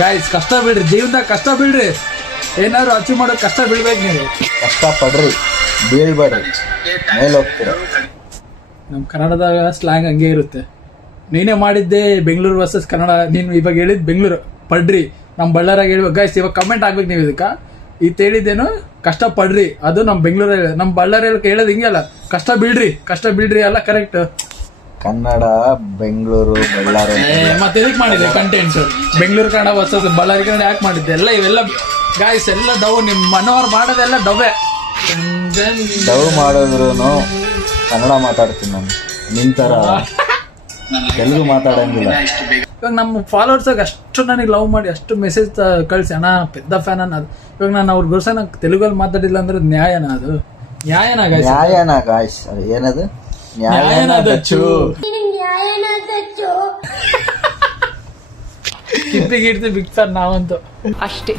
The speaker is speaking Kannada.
ಗಾಯ್ಸ್ ಕಷ್ಟ ಬಿಡ್ರಿ, ಜೀವನದಾಗ ಕಷ್ಟ ಬಿಡ್ರಿ. ಏನಾದ್ರು ಅಚೀವ್ ಮಾಡೋದು ಕಷ್ಟ ಬೀಳ್ಬೇಕು ನೀವು. ಕಷ್ಟ ಪಡ್ರಿ, ಬೀಳ್ಬೇಡ್ರಿ, ಮೇಲೆ ಹೋಗ್ತೀರ. ನಮ್ಮ ಕನ್ನಡದಾಗ ಸ್ಲ್ಯಾಂಗ್ ಹಂಗೆ ಇರುತ್ತೆ. ನೀನೇ ಮಾಡಿದ್ದೆ ಬೆಂಗಳೂರು ವರ್ಸಸ್ ಕನ್ನಡ. ನೀನು ಇವಾಗ ಹೇಳಿದ್ ಬೆಂಗಳೂರು ಪಡ್ರಿ, ನಮ್ಮ ಬಳ್ಳಾರಾಗ ಹೇಳ್ಬೇಕು. ಗಾಯ್ಸ್ ಇವಾಗ ಕಮೆಂಟ್ ಆಗ್ಬೇಕು ನೀವು ಇದಕ್ಕೆ. ಇದು ಹೇಳಿದ್ದೇನು ಕಷ್ಟ ಪಡ್ರಿ, ಅದು ನಮ್ಮ ಬೆಂಗಳೂರಲ್ಲಿ. ನಮ್ಮ ಬಳ್ಳಾರಿಯಲ್ಲಿ ಹೇಳೋದು ಹಿಂಗೆ ಅಲ್ಲ, ಕಷ್ಟ ಬೀಳ್ರಿ ಅಲ್ಲ ಕರೆಕ್ಟ್. ಕನ್ನಡ ಬೆಂಗಳೂರು ಬಳ್ಳಾರಿ ಮತ್ತೆ ಎದಕ್ಕೆ ಮಾಡಿದೆ ಕಂಟೆಂಟ್? ಬೆಂಗಳೂರು ಕನ್ನಡ ವರ್ಸಸ್ ಬಳ್ಳಾರಿ ಕನ್ನಡ ಯಾಕೆ ಮಾಡಿದ್ದೆ? ಎಲ್ಲ ಇವೆಲ್ಲ ಗಾಯ್ಸ್ ಎಲ್ಲ ಡವ್. ನಿಮ್ಮ ಮನೋರು ಮಾಡೋದೆಲ್ಲ ಡವ್ವೆ. ಡವ್ ಮಾಡಿದ್ರು ಕನ್ನಡ ಮಾತಾಡ್ತೀನಿ ನಾನು, ನಿಂತರ ತೆಲುಗು ಮಾತಾಡಂಗಿಲ್ಲ. ಇವಾಗ ನಮ್ಮ ಫಾಲೋವರ್ಸಾಗ ಅಷ್ಟು ನನಗೆ ಲವ್ ಮಾಡಿ ಅಷ್ಟು ಮೆಸೇಜ್ ಕಳಿಸಿ ಅಣ್ಣ ಪೆದ್ದ ಫ್ಯಾನ್ ಅನ್ನೋದು. ಇವಾಗ ನಾನು ಅವ್ರ ಗುರುಸ ತೆಲುಗಲ್ಲಿ ಮಾತಾಡಿಲ್ಲ ಅಂದ್ರೆ ನ್ಯಾಯನ? ಅದು ನ್ಯಾಯನ ಗಾಯ್ಸ್? ಏನದು ಕಿಪ್ಪಿಗಿಡ್ತಿ ಬಿಗ್ ಫ್ಯಾನ್ ನಾವಂತೂ ಅಷ್ಟೇ.